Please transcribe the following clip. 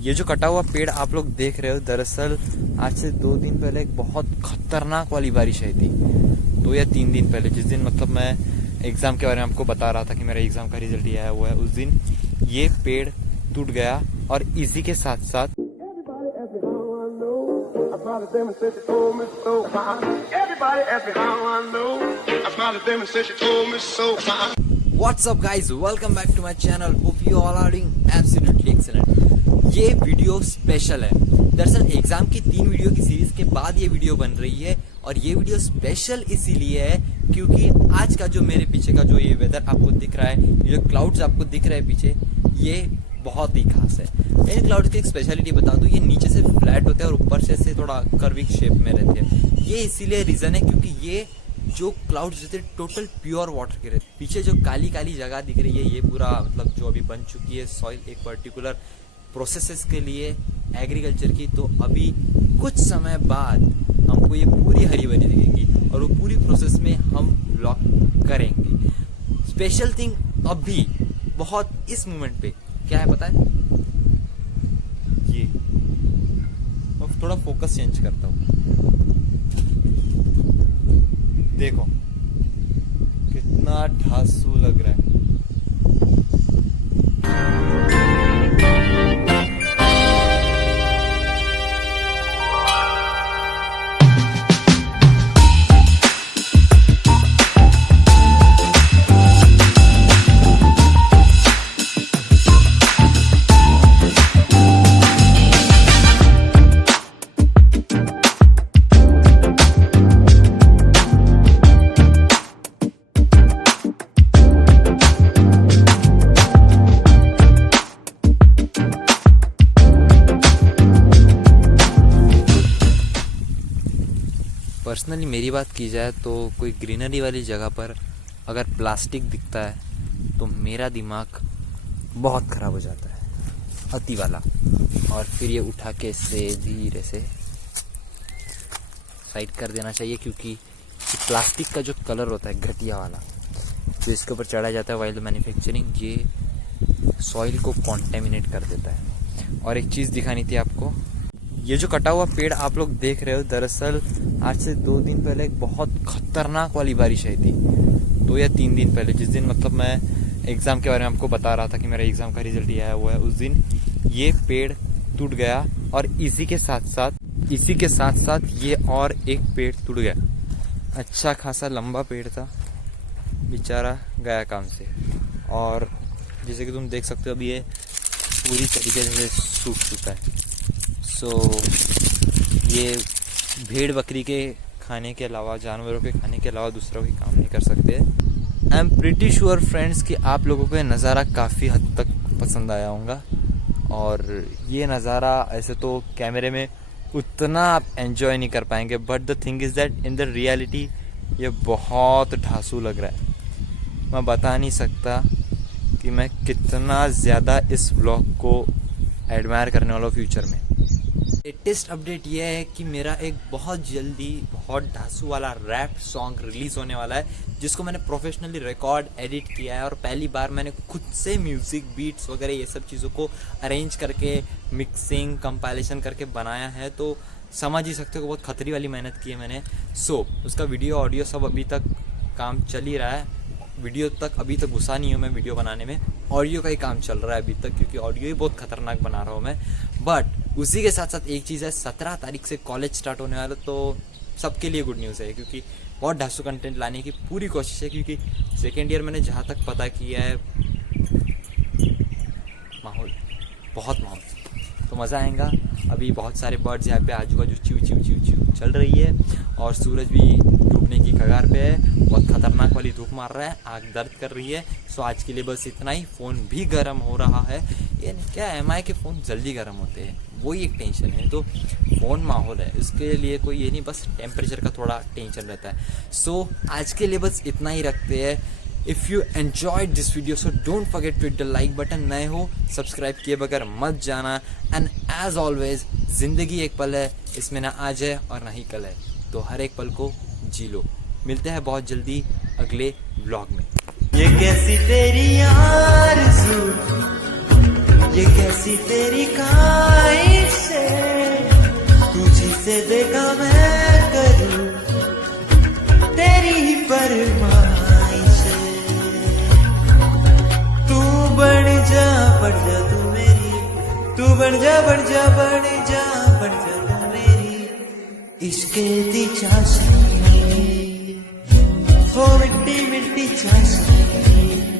ये जो कटा हुआ पेड़ आप लोग देख रहे हो, दरअसल आज से 2 दिन पहले एक बहुत खतरनाक वाली बारिश आई थी। 2 या 3 दिन पहले, जिस दिन मतलब मैं एग्जाम के बारे में आपको बता रहा था कि मेरा एग्जाम का रिजल्ट ये आया हुआ है, उस दिन ये पेड़ टूट गया। और इसी के साथ साथ what's up guys, welcome back to my channel. Hope you all are doing absolutely excellent. ये वीडियो स्पेशल है। दरअसल एग्जाम की 3 वीडियो की सीरीज के बाद ये वीडियो बन रही है, और ये वीडियो स्पेशल इसीलिए है क्योंकि आज का जो मेरे पीछे का जो ये वेदर आपको दिख रहा है, ये जो क्लाउड्स आपको दिख रहे हैं पीछे, ये बहुत ही खास है। इन क्लाउड्स की एक स्पेशलिटी बता दूं, ये नीचे से फ्लैट होते हैं और ऊपर से थोड़ा कर्विंग शेप में रहते हैं। ये इसीलिए रीजन है क्योंकि ये जो क्लाउड्स रहते हैं टोटल प्योर वाटर के रहते हैं। पीछे जो काली काली जगह दिख रही है, ये पूरा मतलब जो अभी बन चुकी है सॉइल एक पर्टिकुलर प्रोसेसेस के लिए एग्रीकल्चर की, तो अभी कुछ समय बाद हमको ये पूरी हरी भरी दिखेगी और वो पूरी प्रोसेस में हम ब्लॉग करेंगे। स्पेशल थिंग अभी बहुत इस मोमेंट पे क्या है पता है, ये मैं थोड़ा फोकस चेंज करता हूँ। देखो कितना ढांसू लग रहा है। पर्सनली मेरी बात की जाए तो कोई ग्रीनरी वाली जगह पर अगर प्लास्टिक दिखता है तो मेरा दिमाग बहुत ख़राब हो जाता है, अति वाला। और फिर ये उठा के से धीरे से साइड कर देना चाहिए, क्योंकि प्लास्टिक का जो कलर होता है घटिया वाला, जो इसके ऊपर चढ़ाया जाता है वाइल्ड मैन्युफैक्चरिंग, ये सॉइल को कॉन्टेमिनेट कर देता है। और एक चीज़ दिखानी थी आपको, ये जो कटा हुआ पेड़ आप लोग देख रहे हो, दरअसल आज से 2 दिन पहले एक बहुत खतरनाक वाली बारिश आई थी। 2 या 3 दिन पहले, जिस दिन मतलब मैं एग्जाम के बारे में आपको बता रहा था कि मेरा एग्जाम का रिजल्ट ये आया हुआ है, उस दिन ये पेड़ टूट गया। और इसी के साथ साथ ये और एक पेड़ टूट गया। अच्छा खासा लंबा पेड़ था, बेचारा गया काम से। और जैसे कि तुम देख सकते हो अभी ये पूरी तरीके से सूख चुका है। ये भेड़ बकरी के खाने के अलावा, जानवरों के खाने के अलावा दूसरा कोई काम नहीं कर सकते। I am pretty sure friends कि आप लोगों को ये नज़ारा काफ़ी हद तक पसंद आया होगा। और ये नज़ारा ऐसे तो कैमरे में उतना आप एंजॉय नहीं कर पाएंगे, but the thing is that in the reality ये बहुत ढांसू लग रहा है। मैं बता नहीं सकता कि मैं कितना ज़्यादा इस व्लॉग को एडमायर करने वाला हूँ फ्यूचर में। लेटेस्ट अपडेट ये है कि मेरा एक बहुत जल्दी बहुत ढांसू वाला रैप सॉन्ग रिलीज होने वाला है, जिसको मैंने प्रोफेशनली रिकॉर्ड एडिट किया है। और पहली बार मैंने खुद से म्यूजिक बीट्स वगैरह ये सब चीज़ों को अरेंज करके मिक्सिंग कंपाइलेशन करके बनाया है। तो समझ ही सकते हो बहुत खतरी वाली मेहनत की है मैंने। उसका वीडियो ऑडियो सब अभी तक काम चल ही रहा है। वीडियो तक अभी तक घुसा नहीं हूँ मैं वीडियो बनाने में, ऑडियो का ही काम चल रहा है अभी तक, क्योंकि ऑडियो ही बहुत खतरनाक बना रहा हूँ मैं। बट उसी के साथ साथ एक चीज़ है, 17 तारीख से कॉलेज स्टार्ट होने वाला, तो सबके लिए गुड न्यूज़ है, क्योंकि बहुत ढांसू कंटेंट लाने की पूरी कोशिश है। क्योंकि सेकेंड ईयर मैंने जहाँ तक पता किया है, बहुत माहौल तो मज़ा आएगा। अभी बहुत सारे बर्ड्स यहाँ पे आजू बाजू चिव चिव चिव चिव चल रही है, और सूरज भी डूबने की कगार पे है। बहुत खतरनाक वाली धूप मार रहा है, आँख दर्द कर रही है। आज के लिए बस इतना ही। फ़ोन भी गर्म हो रहा है। ये क्या MI के फ़ोन जल्दी गर्म होते हैं, वही एक टेंशन है। तो फ़ोन माहौल है, इसके लिए कोई ये नहीं, बस टेम्परेचर का थोड़ा टेंशन रहता है। आज के लिए बस इतना ही रखते हैं। If you enjoyed this video so don't forget to hit the like button. नए हो सब्सक्राइब किए बगैर मत जाना। एंड एज ऑलवेज, ज़िंदगी एक पल है, इसमें ना आज है और ना ही कल है, तो हर एक पल को जी लो। मिलते हैं बहुत जल्दी अगले व्लॉग में। ये कैसी तेरी आरज़ू, ये कैसी तेरी कार बढ़ जा तू मेरी, तू बढ़ जा बढ़ जा बढ़ जा बढ़ जा तू मेरी इश्क दी चाशनी, हो मिट्टी मिट्टी चाशनी।